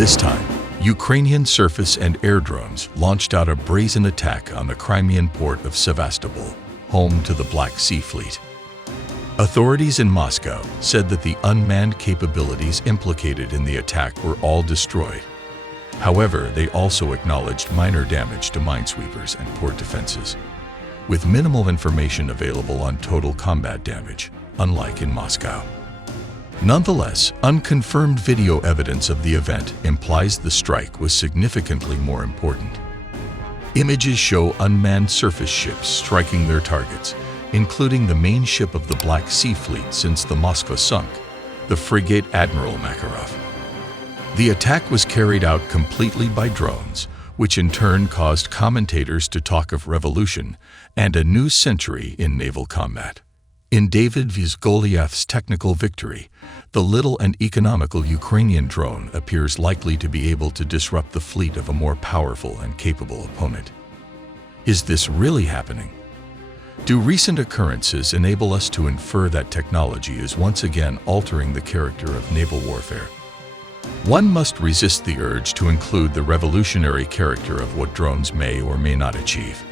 This time, Ukrainian surface and air drones launched out a brazen attack on the Crimean port of Sevastopol, home to the Black Sea Fleet. Authorities in Moscow said that the unmanned capabilities implicated in the attack were all destroyed. However, they also acknowledged minor damage to minesweepers and port defenses, with minimal information available on total combat damage, unlike in Moscow. Nonetheless, unconfirmed video evidence of the event implies the strike was significantly more important. Images show unmanned surface ships striking their targets, including the main ship of the Black Sea Fleet since the Moskva sunk, the frigate Admiral Makarov. The attack was carried out completely by drones, which in turn caused commentators to talk of revolution and a new century in naval combat. In David Vizgoliath's technical victory, the little and economical Ukrainian drone appears likely to be able to disrupt the fleet of a more powerful and capable opponent. Is this really happening? Do recent occurrences enable us to infer that technology is once again altering the character of naval warfare? One must resist the urge to include the revolutionary character of what drones may or may not achieve.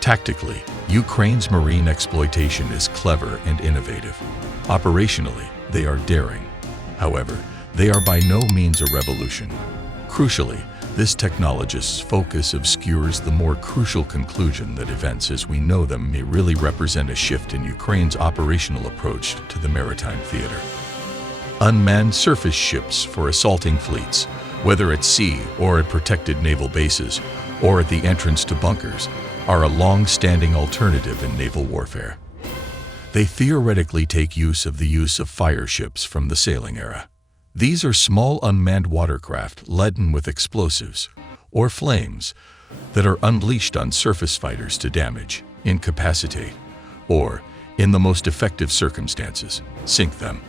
Tactically, Ukraine's marine exploitation is clever and innovative. Operationally, they are daring. However, they are by no means a revolution. Crucially, this technologist's focus obscures the more crucial conclusion that events as we know them may really represent a shift in Ukraine's operational approach to the maritime theater. Unmanned surface ships for assaulting fleets, whether at sea or at protected naval bases or at the entrance to bunkers, are a long-standing alternative in naval warfare. They theoretically take use of fire ships from the sailing era. These are small unmanned watercraft laden with explosives or flames that are unleashed on surface fighters to damage, incapacitate, or, in the most effective circumstances, sink them.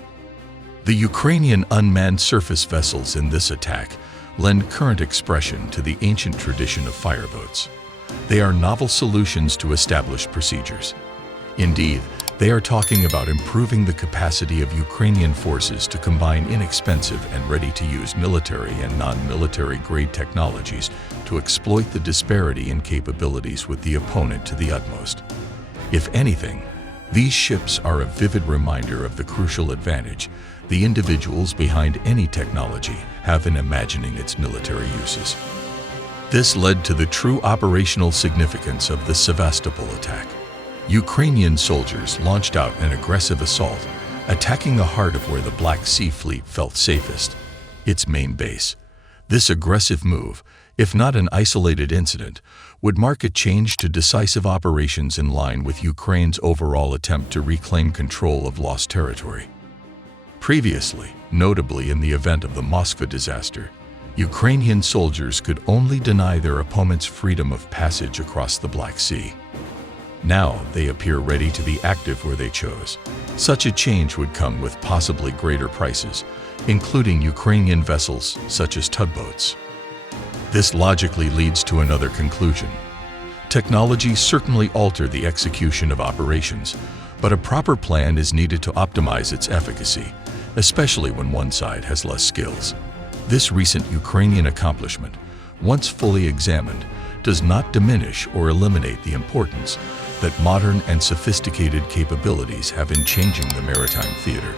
The Ukrainian unmanned surface vessels in this attack lend current expression to the ancient tradition of fireboats. They are novel solutions to established procedures. Indeed, they are talking about improving the capacity of Ukrainian forces to combine inexpensive and ready-to-use military and non-military grade technologies to exploit the disparity in capabilities with the opponent to the utmost. If anything, these ships are a vivid reminder of the crucial advantage the individuals behind any technology have in imagining its military uses. This led to the true operational significance of the Sevastopol attack. Ukrainian soldiers launched out an aggressive assault, attacking the heart of where the Black Sea Fleet felt safest, its main base. This aggressive move, if not an isolated incident, would mark a change to decisive operations in line with Ukraine's overall attempt to reclaim control of lost territory. Previously, notably in the event of the Moskva disaster, Ukrainian soldiers could only deny their opponents freedom of passage across the Black Sea. Now they appear ready to be active where they chose. Such a change would come with possibly greater prices, including Ukrainian vessels such as tugboats. This logically leads to another conclusion. Technology certainly altered the execution of operations, but a proper plan is needed to optimize its efficacy, especially when one side has less skills. This recent Ukrainian accomplishment, once fully examined, does not diminish or eliminate the importance that modern and sophisticated capabilities have in changing the maritime theater.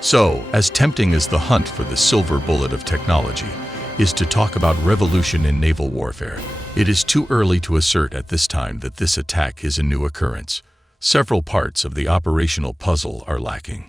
So, as tempting as the hunt for the silver bullet of technology is to talk about revolution in naval warfare, it is too early to assert at this time that this attack is a new occurrence. Several parts of the operational puzzle are lacking.